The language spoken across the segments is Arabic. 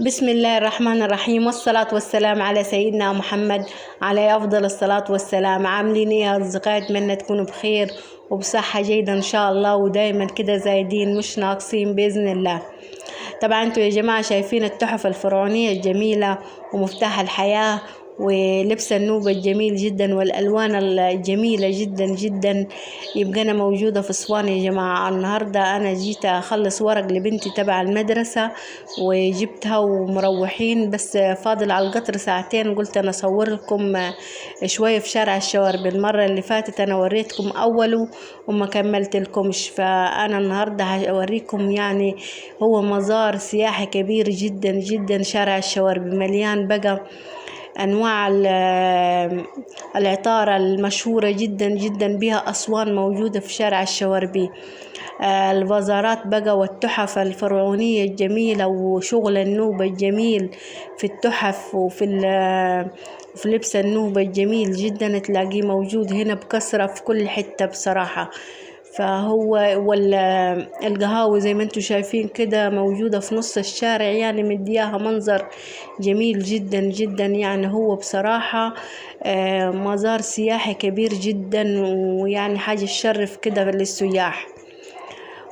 بسم الله الرحمن الرحيم، والصلاة والسلام على سيدنا محمد عليه أفضل الصلاة والسلام. عاملين إيه يا أصدقائي؟ أتمنى تكونوا بخير وبصحة جيدة إن شاء الله، ودايما كده زايدين مش ناقصين بإذن الله. طبعا انتوا يا جماعة شايفين التحف الفرعونية الجميلة ومفتاح الحياة ولبس النوبة الجميل جدا والألوان الجميلة جدا جدا. يبقى أنا موجودة في أسوان يا جماعة. النهاردة أنا جيت أخلص ورق لبنتي تبع المدرسة وجبتها ومروحين، بس فاضل على القطر ساعتين. قلت أنا أصور لكم شوية في شارع الشواربي. المرة اللي فاتت أنا وريتكم أوله وما كملت لكمش، فأنا النهاردة هوريكم. يعني هو مزار سياحي كبير جدا جدا. شارع الشواربي مليان بقى أنواع العطارة المشهورة جدا جدا بها أسوان موجودة في شارع الشواربي. البازارات بقى والتحف الفرعونية الجميلة وشغل النوبة الجميل في التحف في لبس النوبة الجميل جدا، تلاقيه موجود هنا بكثرة في كل حتة بصراحة. فهو القهاوي زي ما انتوا شايفين كده موجودة في نص الشارع، يعني مدياها منظر جميل جدا جدا. يعني هو بصراحة مزار سياحي كبير جدا، ويعني حاجة تشرف كده للسياح.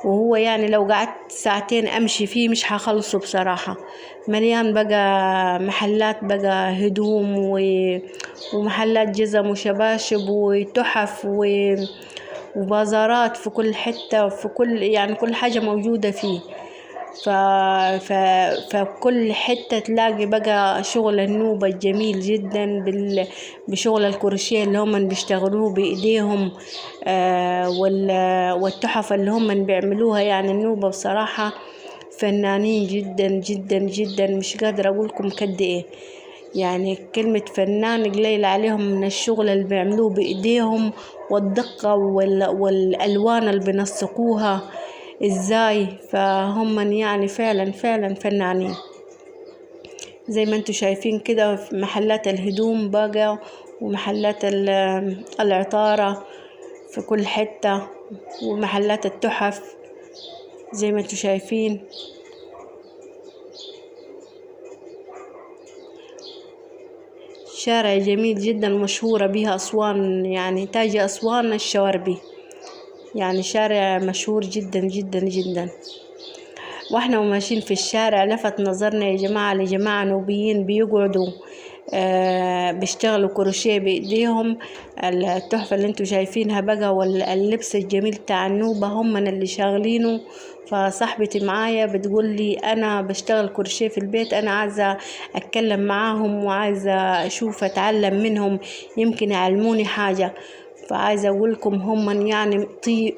وهو يعني لو قعدت ساعتين أمشي فيه مش هخلصه بصراحة. مليان بقى محلات بقى هدوم ومحلات جزم وشباشب وتحف وبازارات في كل حتة، في كل حاجة موجودة فيه. فكل حتة تلاقي بقى شغل النوبة الجميل جدا بشغل الكروشيه اللي هم بيشتغلوه بإيديهم، والتحف اللي هم بيعملوها. يعني النوبة بصراحة فنانين جدا جدا جدا، مش قادرة أقولكم قد إيه. يعني كلمة فنان قليل عليهم من الشغل اللي بيعملوه بإيديهم، والدقة والألوان اللي بينسقوها إزاي. فهم يعني فعلا فعلا فنانين زي ما انتوا شايفين كده. في محلات الهدوم بقى ومحلات العطارة في كل حتة، ومحلات التحف زي ما انتوا شايفين. شارع جميل جدا مشهورة بها أسوان، يعني تاج أسوان الشواربي. يعني شارع مشهور جدا جدا جدا. واحنا وماشيين في الشارع لفت نظرنا يا جماعة لجماعة نوبيين بيقعدوا بيشتغلوا كروشيه بإيديهم. التحفة اللي انتوا شايفينها بقى واللبس الجميل بتاع النوبة هم من اللي شاغلينه. فصاحبتي معايا بتقول لي أنا بشتغل كروشيه في البيت، أنا عايزة أتكلم معاهم وعايزة أشوف أتعلم منهم، يمكن يعلموني حاجة. فعايزة أقولكم هم يعني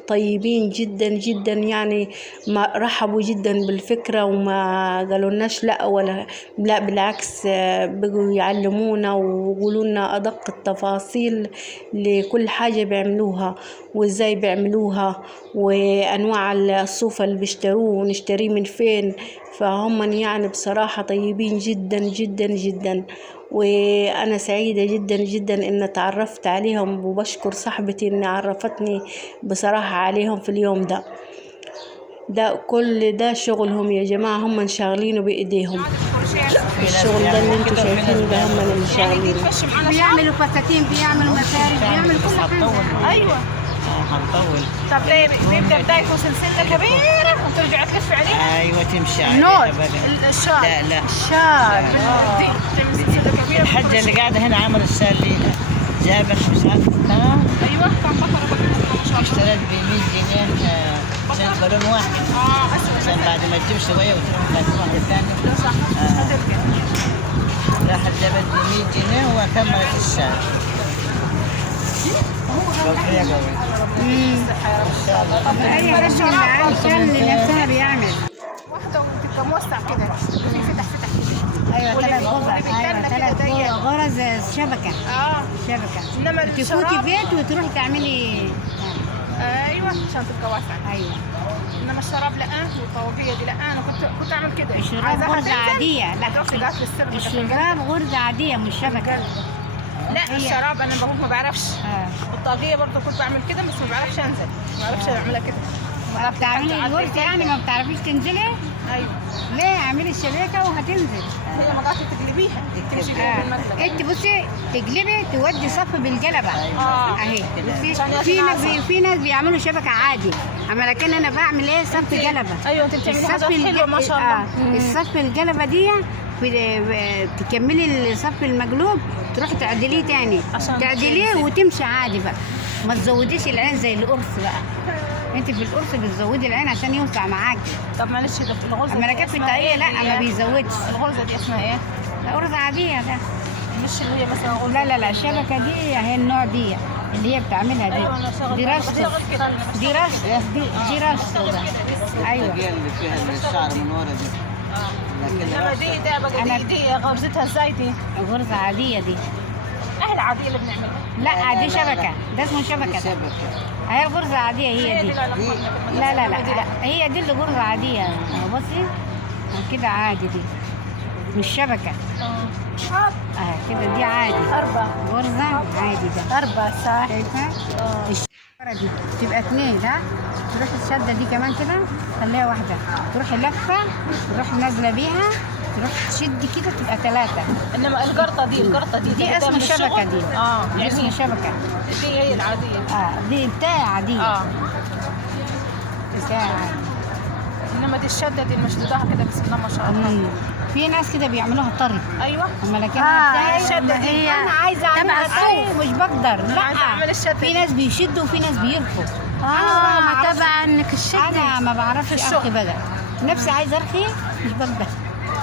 طيبين جدا جدا. يعني ما رحبوا جدا بالفكرة وما قالولناش لا ولا لا، بالعكس بقوا يعلمونا ويقولوا لنا أدق التفاصيل لكل حاجة بيعملوها وإزاي بيعملوها، وأنواع الصوف اللي بيشتروه ونشتريه من فين. فهم يعني بصراحة طيبين جدا جدا جدا. وأنا سعيدة جدا جدا إن تعرفت عليهم، وبشكر صاحبتي إن عرفتني بصراحة عليهم في اليوم ده. كل ده شغلهم يا جماعة، هم شغالينه بإيديهم. الشغل ده اللي انتوا شايفينه ده هم اللي شغالينه. بيعملوا فساتين، بيعملوا مسارج، بيعملوا كل حاجة. أيوة هنطول. طب ليه بيبدأ بدايته سلسلة كبيرة وترجع تلف عليها؟ ايوه تمشي عليها. النور الشال. لا الشال دي سلسلة كبيرة. الحجة اللي قاعدة هنا عمل الشال لينا، جابت مش عارفة كام. ايوه كم بطرة بقى؟ اشترت ب 100 جنيه عشان بالون واحد. عشان بعد ما تجيب شوية وتروح بالون واحد ثاني. صح. هترجع. راحت جابت ب 100 جنيه وكملت الشال. اي حد اللي عايز لنفسها بيعمل واحده وتبقى موسع كده في فتح ايوه 3 غرز. ايوه 3 غرز شبكه. شبكه. انما تفوتي بيت وتروحي تعملي ايوه عشان تبقى واسعه. ايوه انما الشراب لا، والطواقيه دي لا. انا كنت اعمل كده. الشراب غرزه عاديه. لا الشراب غرزه عاديه مش شبكه. لا الشراب انا ما بعرفش. الطاقيه برضه كنت بعمل كده بس ما بعرفش انزل، ما بعرفش اعملها كده. بتعملي الورثه يعني ما بتعرفيش تنزلي؟ ايوه ليه اعملي الشبكه وهتنزل. هي ما قاعده تقلبيها تمشي بيها بالمكتب. انت بصي تقلبي تودي صف بالقلبه اهي. بصي في ناس بيعملوا شبكه عادي، اما لكن انا بعمل ايه صف قلبه. ايوه انت بتعملي حاجات حلوه ما شاء الله. الصف القلبه دي تكملي الصف المقلوب تروحي تعدليه تاني، تعدليه وتمشي عادي بقى. ما تزوديش العين زي القرص بقى. انت في القرص بتزودي العين عشان يوسع معاكي. طب معلش ده الغرزه اما لكن في الطاقيه لا ما بيزودش. الغرزه دي اسمها ايه؟ غرزه عاديه ده. مش اللي هي مثلا غرزه. لا الشبكه دي هي النوع دي اللي هي بتعملها دي راسته دي راسته ده. ايوه اللي فيها الشعر من ورا دي. انما دي ده بقى دي غرزتها ازاي دي؟ غرزه عاديه دي. ايه العاديه اللي بنعملها؟ لا دي شبكه، ده اسمه شبكه. هي غرزه عاديه هي دي. لا هي دي اللي غرزه عاديه. بصي كده عادي دي مش شبكه. كده دي عادي. غرزه عادي ده. 4 صح. شايفه؟ الشفره دي تبقى 2 ده. تروحي الشده دي كمان كده خليها واحده، تروحي لفه تروحي نازله بيها، تروح تشدي كده تبقى 3. انما القرطه دي اسمها الشبكه دي. يعني اسمها شبكه. دي هي العاديه. دي بتاعة عاديه. بتاعة. انما دي الشده دي المشدودها كده بسم الله ما شاء الله. في ناس كده بيعملوها طري. ايوه. اما لكن بتاعة الشده دي انا عايزه اعملها طري مش بقدر. لا في ناس بيشدوا وفي ناس بيرخوا. ما تبع انك الشده. انا ما بعرفش ارخي بقى. نفسي عايزه ارخي مش بقدر.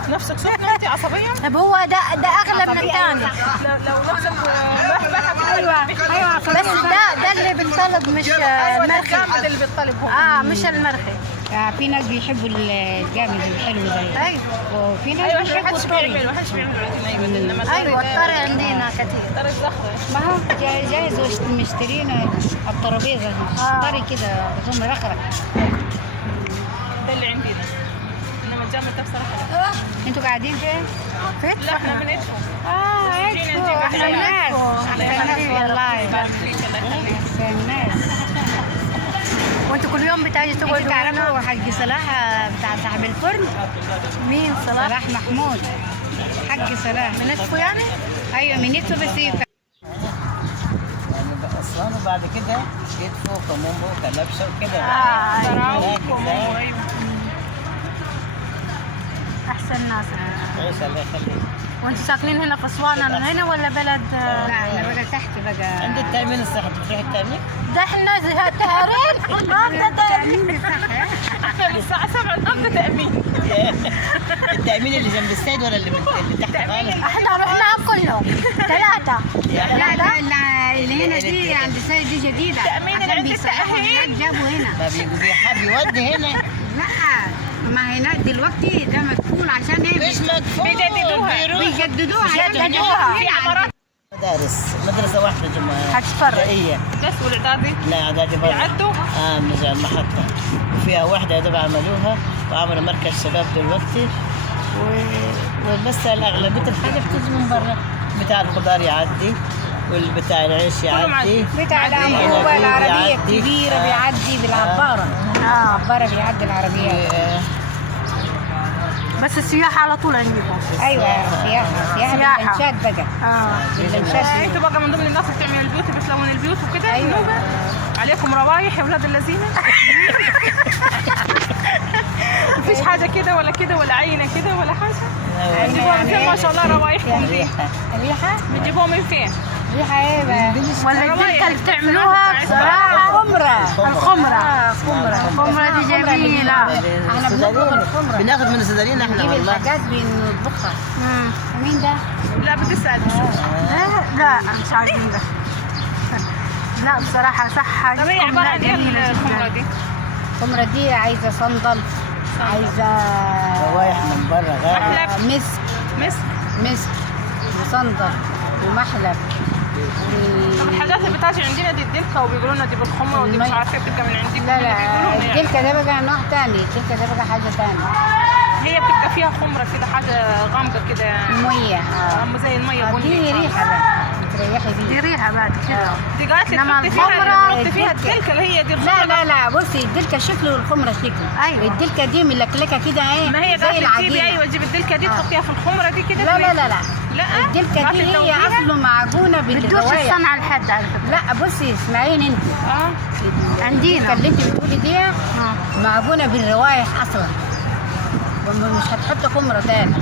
نفسك سخنه انت عصبيه؟ طب هو ده اغلى من الثاني. لو نفسك ايوه بس ده اللي بنطلب مش المرخي. الجامد اللي بيطلب هو. مش المرخي. في ناس بيحبوا الجامد الحلو ده. ايوه وفي ناس بيحبوا الطري. ما حدش بيعمل انما ايوه الطري عندنا كتير. طري الزخرة. ما هو جايز مشترين الترابيزه طري كده بظن رخرة. ده اللي عندنا. انما الجامد ده بصراحه لا. انتوا قاعدين فين؟ لا احنا من ادفو. ادفو. احنا ناس والله. احسن ناس. وانتوا كل يوم بتاجي تقعدوا؟ انتوا تعرفوا حاج صلاح بتاع صاحب الفرن؟ مين صلاح؟ صلاح محمود. حاج صلاح من ادفو يعني؟ ايوه من ادفو بس يعني اصلا وبعد كده جيت فوق كمومبو كلبشه وكده. ايوه. احسن ناس. عيش الله يخليك. وانتوا ساكنين هنا في اسوان هنا ولا بلد؟ لا احنا بقى تحت بقى. عند التأمين الصحي بتروح التأمين؟ ده احنا تهرين. التأمين الصحي. احنا الساعه 7 الظهر تأمين. التأمين اللي جنب السيد ولا اللي تحت خالص؟ احنا رحنا كلهم 3. لا اللي هنا دي عند السيد دي جديده. التأمين اللي عند التأهيل جابوا هنا. ما بيحب يودي هنا. لا ما هناك دلوقتي ده مدفون عشان ايه؟ مش مدفون. بيجددوها. في عمارات. مدرسة واحدة جماعة. هتفرق. ابتدائية. بس والاعدادي؟ لا اعدادي برا. يعدوا؟ مجال المحطة. وفيها واحدة يا دوب عملوها وعملوا مركز شباب دلوقتي وبس الأغلبية الحاجة بتيجي من برا. بتاع الخضار يعدي والبتاع العيش يعدي. بتاع الأنبوبة العربية الكبيرة بيعدي بالعبارة. عبارة بيعدي العربيات. بس السياحة على طول عندكم؟ ايوه سياحة بالبنشات بقى. بالبنشات. انتوا بقى من ضمن الناس اللي بتعمل البيوت بتلون البيوت وكده. ايوه. عليكم روايح يا ولاد الذين. مفيش حاجة كده ولا كده ولا عينة كده ولا حاجة. بتجيبوها من فين ما شاء الله روايحكم دي؟ الريحة؟ بتجيبوها من فين؟ ريحة ايه بقى؟ ولا الدلكة اللي بتعملوها بصراحة الخمرة دي جميلة. احنا بنطبخ الخمرة. بناخد من السدرين احنا نجيب والله. الحاجات بنطبخها. ومين ده؟ لا بتسأل. لا مش عايزين ده. لا بصراحة صح. طب هي عبارة عن ايه الخمرة دي؟ الخمرة دي عايزة صندل، عايزة روايح من برا غالي. مسك وصندل ومحلب. طب الحاجات اللي بتاجي عندنا دي الدلكة وبيقولوا لنا دي بالخمرة ودي مش عارفة بتبقى من عندكم. لا الدلكة ده بقى نوع تاني. الدلكة ده بقى حاجة تانية. هي بتبقى فيها خمرة كده حاجة غامقة كده. مية. زي المية دي بني. ريحة بقى. تريحي دي بيه. ريحه بعد كده. دي قالت لي إنما تحطي فيها الخمرة تحطي فيها الدلكه اللي هي دي لا الخمرة. لا بصي الدلكه شكله والخمره شكله. أيوة. الدلكه دي ملكلكه كده ايه ما هي زي قالت لي تجيبي العجينه. ايوه تجيبي الدلكه دي تحطيها في الخمره دي كده. لا لا لا لا لا الدلكه ما دي هي تدوبيها؟ اصله معجونه بتدوش بالروايح. الصنعه لحد على فكره. لا بصي اسمعيني انت. عندينا. اللي انت بتقولي دي معجونه بالروايح اصلا، مش هتحط خمره تاني.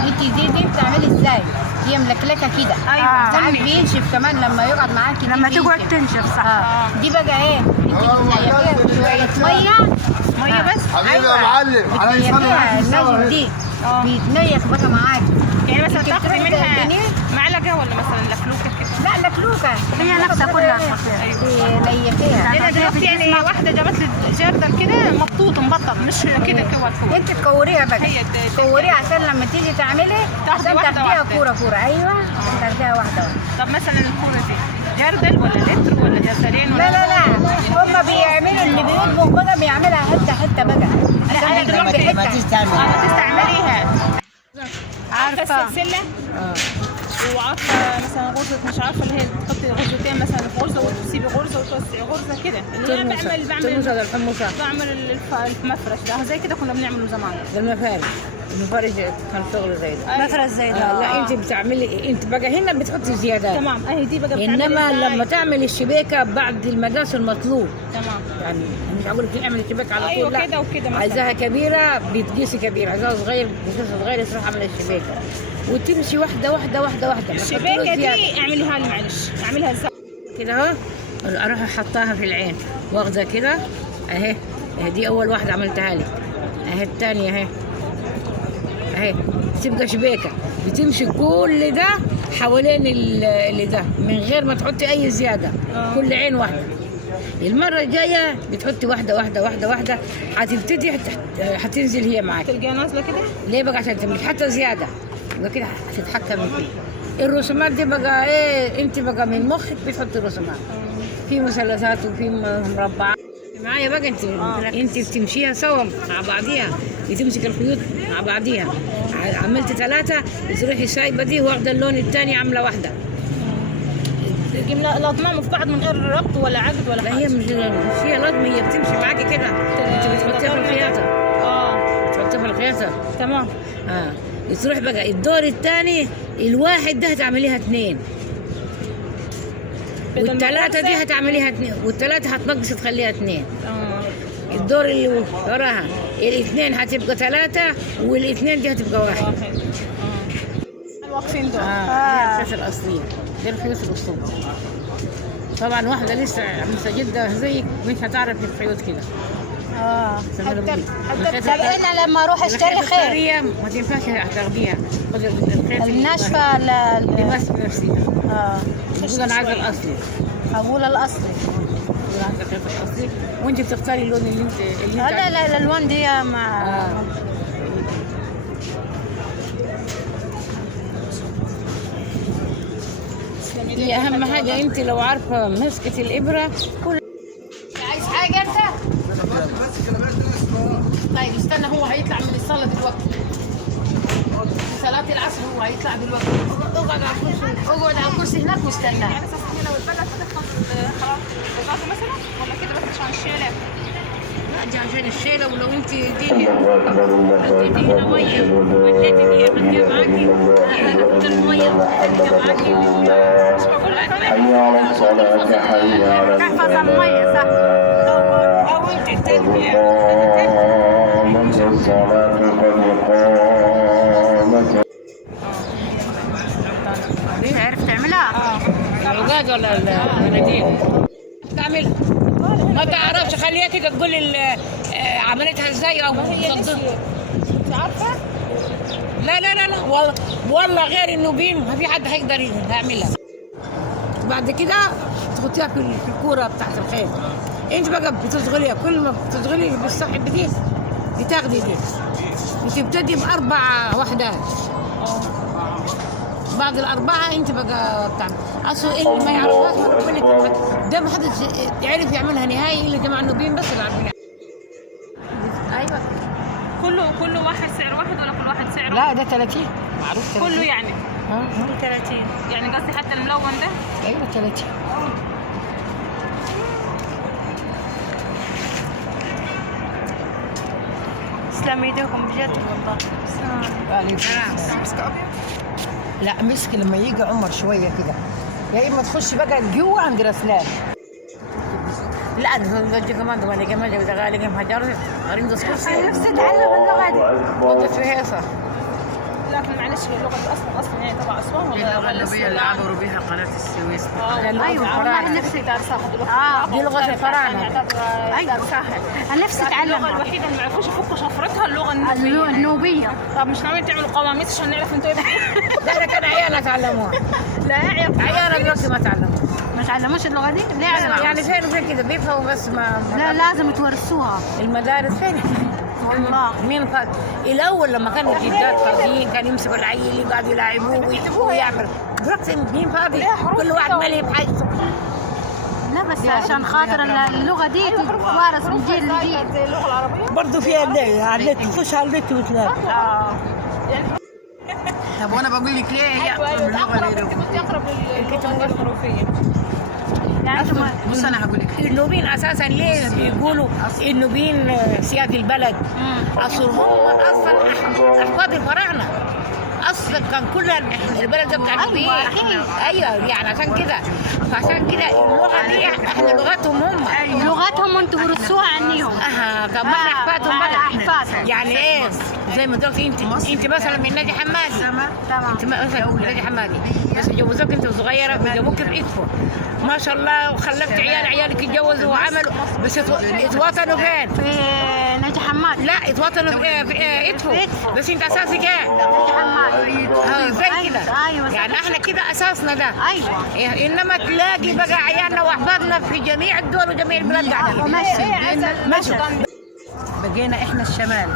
انت دي بتعملي ازاي؟ هي ملكلكه كده. ايوه ساعات بينشف كمان لما يقعد معاكي. لما دي تقعد بينشف. تنشف صح. دي بقى ايه؟ انت بتنيفيها بشويه ميه بس. حبيبي يا معلم على بتنيفيها النجم دي بيتنيف بقى معاكي. يعني مثلا تاخدي منها جنيه؟ معلقه ولا مثلا لفلوكه كده. لا لكلوكه هي نفسها كلها تنيفيها. انا دلوقتي يعني واحده جابت لي جردل كده مبطوط مبطط مش كده كور فوق. انت تكوريها بقى، هي تكوريها عشان لما تيجي تعملي تاخدي عشان واحدة تاخديها واحدة. كوره. ايوه تاخديها واحده واحده. طب مثلا الكوره دي جردل ولا لتر ولا جردلين لا ولا لا لا هم بيعملوا اللي بيطبخ بقى بيعملها حته حته بقى عشان أنا بيجيب دلوقتي ما حته. تستعمل. تستعمليها. عارفة. السلسله وعارفه مثلا غرزه مش عارفه اللي هي تحطي غرزتين مثلا في غرزه وتسيبي غرزه وتوسعي غرزه كده. اللي انا بعمل الحمصة بعمل المفرش ده زي كده كنا بنعمله زمان. المفارش كان شغل زي ده. مفرش زي ده. لا انت بتعملي انت بقى هنا بتحطي زيادات. تمام اهي دي بقى بتعمل انما إزاي؟ لما تعمل الشبيكه بعد المقاس المطلوب، تمام يعني مش هقول لك اعمل الشباك على طول. ايوه لا. كده وكده مثلا. عايزاها كبيره بتقيسي كبيره، عايزاها صغير بتقيسي صغير تروح عامله الشبيكه وتمشي واحده واحده واحده واحده. الشباكه دي اعمليها لي معلش اعملها ازاي كده اهو. اروح احطها في العين واخده كده اهي. دي اول واحده عملتها لك اهي. الثانيه اهي تبقى شبيكه بتمشي كل ده حوالين اللي ده من غير ما تحطي اي زياده. كل عين واحده. المره الجايه بتحطي واحده واحده واحده واحده هتبتدي هتنزل هي معاك. تلقاها نازله كده. ليه بقى؟ عشان مش حتى زياده يبقى كده هتتحكمي فيه. الرسومات دي بقى ايه؟ انت بقى من مخك بتحطي رسومات في مثلثات وفي مربعات معايا بقى. انت بتمشيها سوا مع بعضيها، بتمسك الخيوط مع بعضيها. عملت 3 بتروحي سايبه دي واخده اللون الثاني عامله واحده. الاضمام في بعض من غير ربط ولا عقد ولا لا حاجه. هي مش فيها لازمه، هي بتمشي معاكي كده. انت بتحطيها في الخياطه. بتحطيها في الخياطه. تمام. تروح بقى الدور الثاني الواحد ده هتعمليها 2 والثلاثه دي هتعمليها 2 والثلاثه هتنقصي تخليها 2. الدور اللي وراها الاثنين هتبقى 3 والاثنين دي هتبقى 1. واقفين دول. دي الخيوط الاصليه، دي الخيوط الاصليه. طبعا واحده لسه مستجده زيك مش هتعرف الخيوط كده. طب انا لما اروح اشتري خيط ما تنفعش تاخديها. الناشفه اللي بس بنفسها. بقول انا عايزه الاصلي. هقول الاصلي. انا عايزه الخيط الاصلي وانت بتختاري اللون اللي انت لا لا الالوان دي مع هي اهم حاجه انت لو عارفه مسكه الابره. عايز حاجه انت؟ طيب استنى هو هيطلع من الصاله دلوقتي. صلاه العصر هو هيطلع دلوقتي. اقعد على الكرسي، اقعد على الكرسي هناك واستناه. يعني اساسا لو اتبقت هتدخل خلاص بطاطا مثلا ولا كده بس عشان الشيله. لا دي عشان الشيله. ولو انت دي الله أكبر الله اديتي هنا أكبر ميه أشهد أن لا وديتي دي إله خديها معاكي إلا الميه خديها معاكي. حي على الصلاة حي على تحفظ الميه صح. او انت التانية قامت الصلاة قد قامت. عرفت تعملها؟ العقاد ولا المناديل تعملها. ما تعرفش خليها كده تقول عملتها ازاي او انت عارفه؟ لا لا لا لا والله غير النوبين ما في حد هيقدر يعملها. بعد كده تحطيها في الكوره بتاعت الخيط. انت بقى بتصغليها. كل ما بتصغلي بالصحب دي بتاخدي دي بتبتدي ب4 وحدات. بعد ال4 انت بقى بتعمل. اصل اللي ما يعرفهاش هقول لك ده ما حدش يعرف يعملها نهائي الا جماعه النوبيين بس اللي عارفينها. كله واحد سعر واحد ولا كل واحد سعر سعره؟ لا ده 30 معروف 30 كله يعني 30. يعني قصدي حتى الملون ده. ايوه 30. تسلم ايديكم بجد والله. لا مسك لما يجي عمر شويه كده، يا اما تخش بقى جوه عند رسلان. لا انا كمان ده كمان جاي غالي كم حجر غريم دس كرسي. نفسي اتعلم اللغه دي. وانت في هيصه. لكن معلش هي اللغه دي اصلا يعني تبع اسوان ولا اللغه اللي اللي عبروا بها قناه السويس. ايوه والله نفسي دار ساحل دلوقتي. دي لغه الفراعنه. ايوه انا نفسي اللغه اتعلمها. الوحيده اللي ما يعرفوش يفكوا شفرتها اللغه النوبيه. طب مش ناويين تعملوا قواميس عشان نعرف انتوا ايه؟ لا انا كان عيالي اتعلموها. لا عيالي دلوقتي ما تعلموا. ما تعلموش اللغه دي؟ ليه يعني فين وفين كده بيفهموا بس ما لا لازم تورثوها المدارس فين؟ والله. مين قاد؟ الاول لما كانوا الجدات فاضيين كانوا يمسكوا العيل يقعدوا يلاعبوه ويكتبوه ويعملوا. دلوقتي مين فاضي؟ كل واحد مالي بحاجته. لا بس عشان خاطر اللغه دي تتوارث من جيل لجيل. زي اللغه العربيه. برضه فيها النت على النت، تخش على النت وتلاقي. طب وانا بقول لك ليه هي اقرب اللغه انت اقرب للكتابه الحروفيه. يعني بص انا هقول لك النوبيين اساسا ليه بيقولوا النوبيين سياد البلد؟ اصل هم اصلا احفاد الفراعنه. اصلا كان كل البلد ده بتاع النوبيين. ايوه يعني عشان كده فعشان كده اللغه دي احنا لغتهم هم. لغتهم انتوا ورثوها عنيهم. كان ما احنا احفادهم بقى. احفادهم. يعني ايه زي ما قلت انت مثلا من ناجي حمادي. تمام. انت مثلا من ناجي حمادي بس جوزوك انت صغيره بيجابوك بإدفو ما شاء الله وخلفت عيالك اتجوزوا وعملوا بس اتوطنوا فين؟ في ناجي حماد. لا اتوطنوا في إدفو بس انت اساسك ايه؟ ناجي حماد. زي كده. ايوه يعني احنا كده اساسنا ده. ايوه. انما تلاقي بقى عيالنا واحفادنا في جميع الدول وجميع البلاد قاعدين. ماشي. بقينا احنا الشمال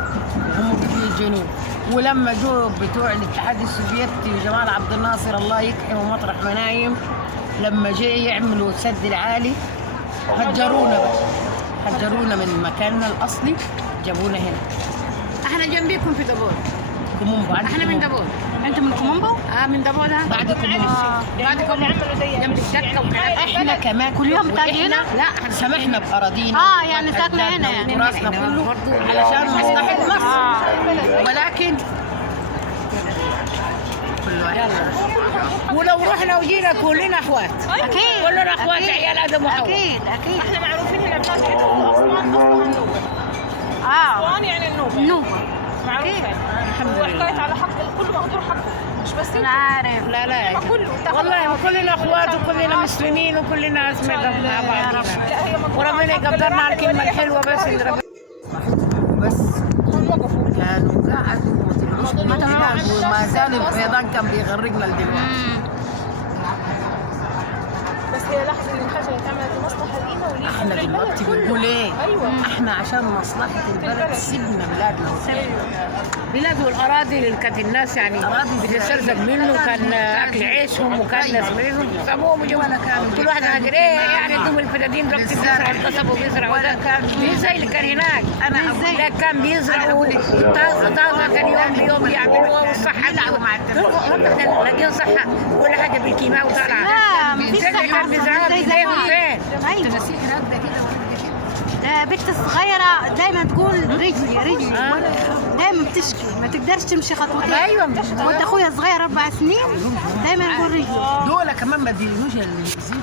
هم بيجوا الجنوب. ولما جو بتوع الاتحاد السوفيتي جمال عبد الناصر الله يكحمه مطرح ما نايم لما جاي يعملوا السد العالي هجرونا بقى. هجرونا من مكاننا الاصلي جابونا هنا. احنا جنبيكم في دبور كومومبو. احنا من دبور. انتوا من كومومبو؟ من دبور ده بعد كومومبو. بعد كومومبو جنب الشقه وكده. احنا كمان كل يوم بتاجي هنا؟ لا سمحنا باراضينا. يعني ساكنه هنا يعني. وراسنا كله علشان مصلحه مصر. ولكن ولو رحنا وجينا كلنا اخوات. اكيد كلنا اخوات عيال ادم وحواء. اكيد احنا معروفين هنا بلاد اسوان النوبه. اسوان يعني النوبه معروفه. الحمد لله. وحكايه على حق كل مقدور حقه مش بس انا عارف. لا كله والله كلنا اخوات وكلنا مسلمين وكلنا اسمنا مع بعضنا. وربنا يقدرنا على الكلمه الحلوه بس اللي ربنا بس كانوا قعدوا ما طلعوش وما زال الفيضان كان بيغرقنا دلوقتي. بس هي لحظه ان الحاجه تعمل المصلحه لينا ولينا. احنا دلوقتي بنقول ايه؟ ايوه احنا عشان مصلحه البلد سيبنا بلادنا بلاد والاراضي اللي كانت الناس يعني بتسترزق منه كان اكل عيشهم وكان نسميهم سموهم وجوانا كل واحد هاجر ايه يعني دوم الفدادين دلوقتي بيزرعوا القصب وبيزرعوا ده مش زي اللي كان هناك. ده كان بيزرعوا طازه كان يوم بيوم يعملوها والصحه لاقيين صحه كل حاجه بالكيماوي وطالعه. لا مفيش كان صحة بيزرعوا زي بايديهم زمان. فين؟ ايوه. ده بنت الصغيرة دايما تقول رجلي دايما بتشكي ما تقدرش تمشي خطوتين. ايوه وانت اخويا صغير 4 سنين دايما يقول رجلي. دول كمان ما اديلوش اللي يزيد.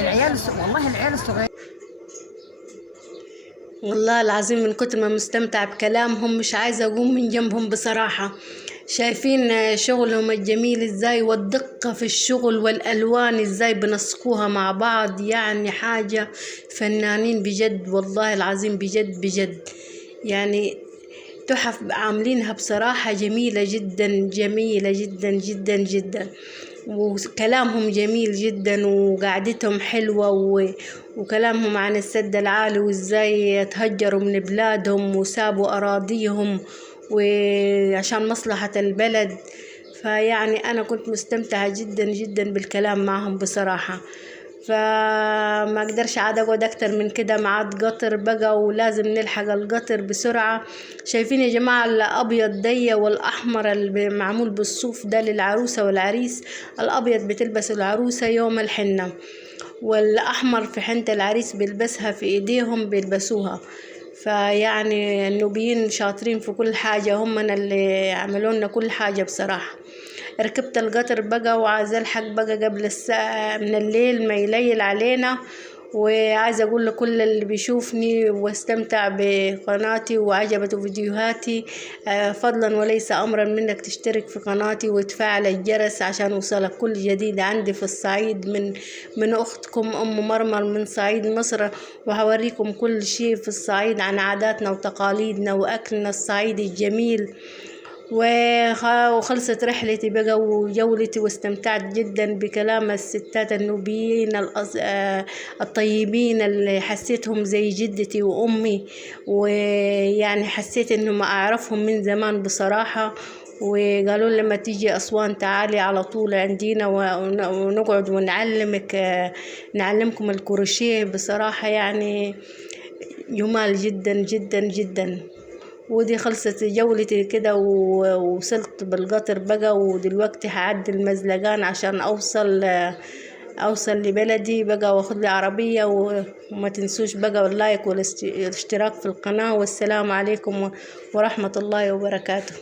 العيال والله العيال الصغيره والله العظيم من كتر ما مستمتع بكلامهم مش عايزة أقوم من جنبهم بصراحة. شايفين شغلهم الجميل ازاي والدقة في الشغل والألوان ازاي بنسقوها مع بعض. يعني حاجة فنانين بجد والله العظيم بجد يعني تحف عاملينها بصراحة جميلة جدا جدا وكلامهم جميل جدا وقعدتهم حلوة وكلامهم عن السد العالي وازاي تهجروا من بلادهم وسابوا أراضيهم وعشان مصلحة البلد. فيعني أنا كنت مستمتعة جدا بالكلام معهم بصراحة. فما اقدرش عاد اقعد اكتر من كده. معاد قطر بقى ولازم نلحق القطر بسرعة. شايفين يا جماعة الابيض دي والاحمر اللي معمول بالصوف ده للعروسة والعريس. الابيض بتلبس العروسة يوم الحنة، والاحمر في حنة العريس بيلبسها في ايديهم بيلبسوها. فيعني النوبيين شاطرين في كل حاجة، هم اللي عملوا لنا كل حاجة بصراحة. ركبت القطر بقى وعايزة الحق بقى قبل الساعة من الليل ما يليل علينا. وعايزة اقول لكل اللي بيشوفني واستمتع بقناتي وعجبته فيديوهاتي، فضلا وليس امرا منك تشترك في قناتي وتفعل الجرس عشان يوصلك كل جديد عندي في الصعيد من اختكم ام مرمر من صعيد مصر. وهوريكم كل شيء في الصعيد عن عاداتنا وتقاليدنا واكلنا الصعيدي الجميل. وخلصت رحلتي بقى وجولتي، واستمتعت جدا بكلام الستات النوبيين الطيبين اللي حسيتهم زي جدتي وأمي، ويعني حسيت إنه ما أعرفهم من زمان بصراحة. وقالوا لي لما تيجي أسوان تعالي على طول عندنا ونقعد نعلمكم الكروشيه. بصراحة يعني جمال جدا جدا جدا. ودي خلصت جولتي كده ووصلت بالقطر بقى، ودلوقتي هعدي المزلقان عشان اوصل لبلدي بقى واخد لي عربية. وما تنسوش بقى اللايك والاشتراك في القناة. والسلام عليكم ورحمة الله وبركاته.